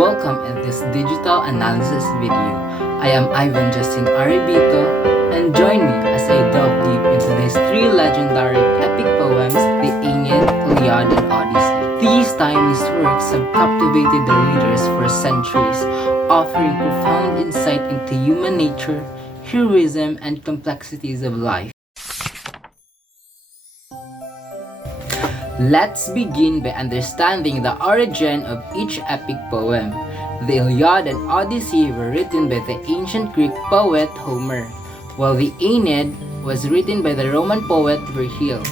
Welcome in this digital analysis video. I am Ivan Justin Aribito, and join me as I delve deep into these three legendary epic poems, the Aeneid, Iliad, and Odyssey. These timeless works have captivated the readers for centuries, offering profound insight into human nature, heroism, and complexities of life. Let's begin by understanding the origin of each epic poem. The Iliad and Odyssey were written by the ancient Greek poet Homer, while the Aeneid was written by the Roman poet Virgil.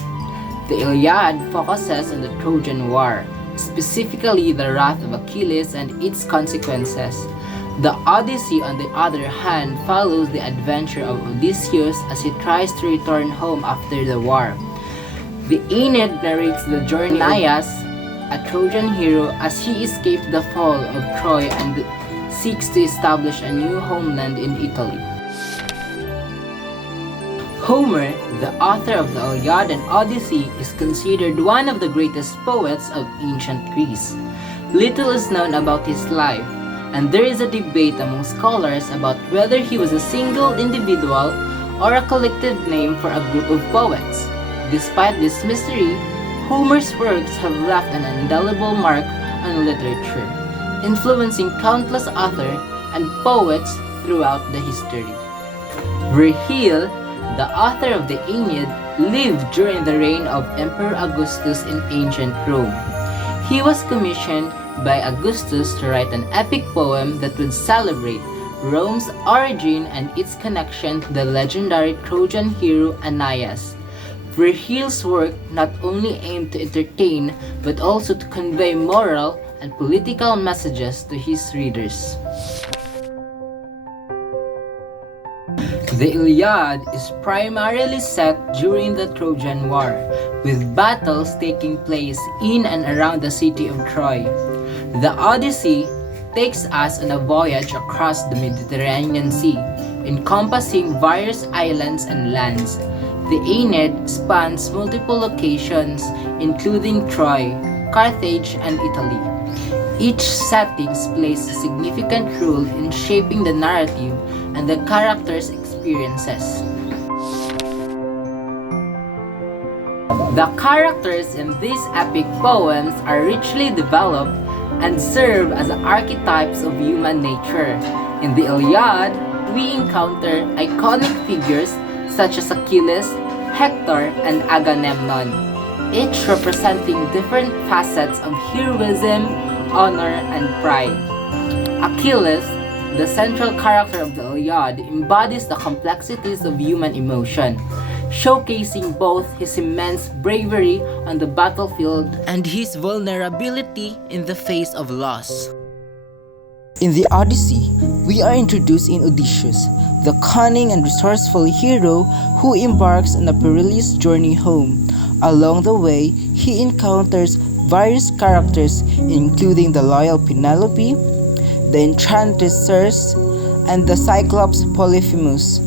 The Iliad focuses on the Trojan War, specifically the wrath of Achilles and its consequences. The Odyssey, on the other hand, follows the adventure of Odysseus as he tries to return home after the war. The Aeneid narrates the journey of Aeneas, a Trojan hero, as he escaped the fall of Troy and seeks to establish a new homeland in Italy. Homer, the author of the Iliad and Odyssey, is considered one of the greatest poets of ancient Greece. Little is known about his life, and there is a debate among scholars about whether he was a single individual or a collective name for a group of poets. Despite this mystery, Homer's works have left an indelible mark on literature, influencing countless authors and poets throughout the history. Virgil, the author of the Aeneid, lived during the reign of Emperor Augustus in ancient Rome. He was commissioned by Augustus to write an epic poem that would celebrate Rome's origin and its connection to the legendary Trojan hero Aeneas. Virgil's work not only aimed to entertain but also to convey moral and political messages to his readers. The Iliad is primarily set during the Trojan War, with battles taking place in and around the city of Troy. The Odyssey takes us on a voyage across the Mediterranean Sea, encompassing various islands and lands. The Aeneid spans multiple locations, including Troy, Carthage, and Italy. Each setting plays a significant role in shaping the narrative and the characters' experiences. The characters in these epic poems are richly developed and serve as archetypes of human nature. In the Iliad, we encounter iconic figures such as Achilles, Hector, and Agamemnon, each representing different facets of heroism, honor, and pride. Achilles, the central character of the Iliad, embodies the complexities of human emotion, showcasing both his immense bravery on the battlefield and his vulnerability in the face of loss. In the Odyssey, we are introduced in Odysseus, the cunning and resourceful hero who embarks on a perilous journey home. Along the way, he encounters various characters including the loyal Penelope, the enchantress Circe, and the Cyclops Polyphemus.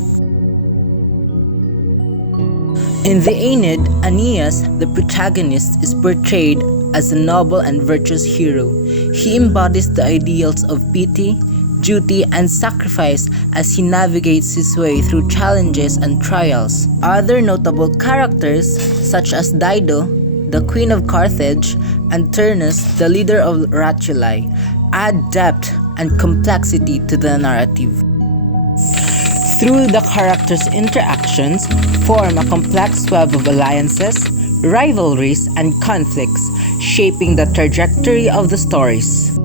In the Aeneid, Aeneas, the protagonist, is portrayed as a noble and virtuous hero. He embodies the ideals of pity, duty, and sacrifice as he navigates his way through challenges and trials. Other notable characters, such as Dido, the Queen of Carthage, and Turnus, the leader of Rachel, add depth and complexity to the narrative. Through the characters' interactions, form a complex web of alliances, rivalries, and conflicts, shaping the trajectory of the stories.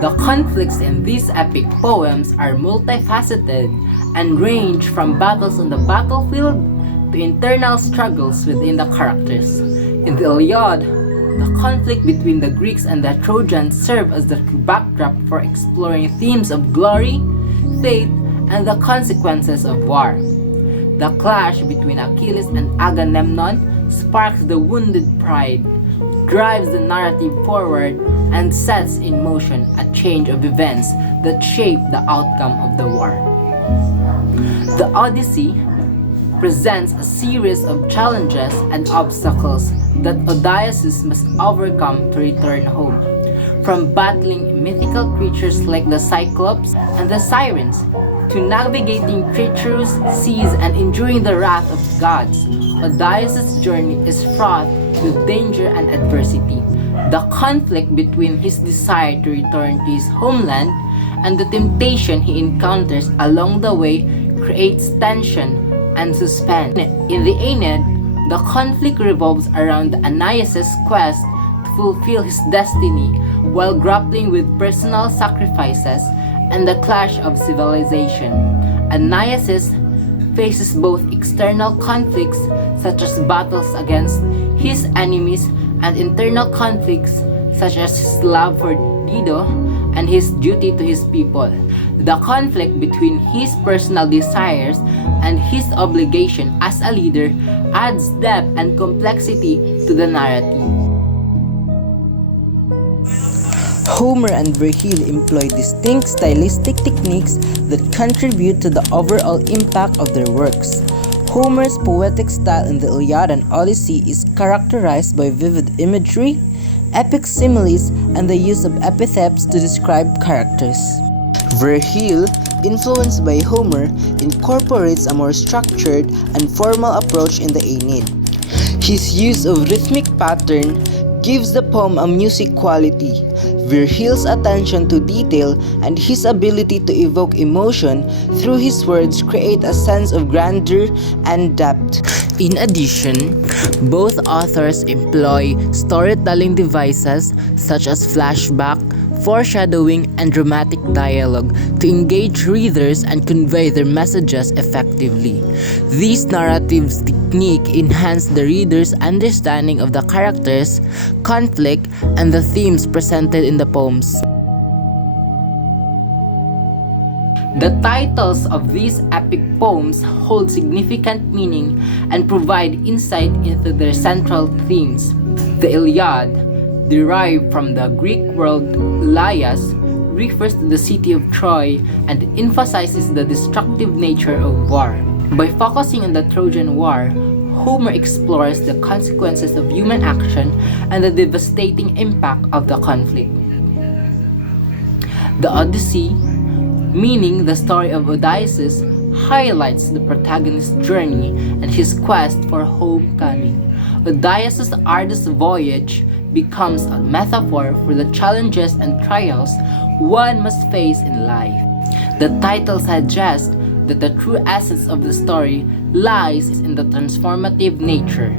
The conflicts in these epic poems are multifaceted and range from battles on the battlefield to internal struggles within the characters. In the Iliad, the conflict between the Greeks and the Trojans serve as the backdrop for exploring themes of glory, fate, and the consequences of war. The clash between Achilles and Agamemnon sparks the wounded pride, drives the narrative forward, and sets in motion a change of events that shape the outcome of the war. The Odyssey, presents a series of challenges and obstacles that Odysseus must overcome to return home. From battling mythical creatures like the Cyclops and the Sirens, to navigating treacherous seas and enduring the wrath of gods, Odysseus' journey is fraught with danger and adversity. The conflict between his desire to return to his homeland and the temptation he encounters along the way creates tension and suspense. In the Aeneid, the conflict revolves around Aeneas' quest to fulfill his destiny while grappling with personal sacrifices and the clash of civilization. Aeneas faces both external conflicts such as battles against his enemies and internal conflicts such as his love for Dido and his duty to his people. The conflict between his personal desires and his obligation as a leader adds depth and complexity to the narrative. Homer and Virgil employ distinct stylistic techniques that contribute to the overall impact of their works. Homer's poetic style in the Iliad and Odyssey is characterized by vivid imagery, epic similes, and the use of epithets to describe characters. Virgil, influenced by Homer, incorporates a more structured and formal approach in the Aeneid. His use of rhythmic pattern gives the poem a music quality. Virgil's attention to detail and his ability to evoke emotion through his words create a sense of grandeur and depth. In addition, both authors employ storytelling devices such as flashback, foreshadowing, and dramatic dialogue to engage readers and convey their messages effectively. These narratives technique enhance the reader's understanding of the characters, conflict, and the themes presented in the poems. The titles of these epic poems hold significant meaning and provide insight into their central themes. The Iliad, derived from the Greek word Ilias, refers to the city of Troy and emphasizes the destructive nature of war. By focusing on the Trojan War, Homer explores the consequences of human action and the devastating impact of the conflict. The Odyssey, meaning the story of Odysseus, highlights the protagonist's journey and his quest for homecoming. Odysseus' arduous voyage becomes a metaphor for the challenges and trials one must face in life. The title suggests that the true essence of the story lies in the transformative nature.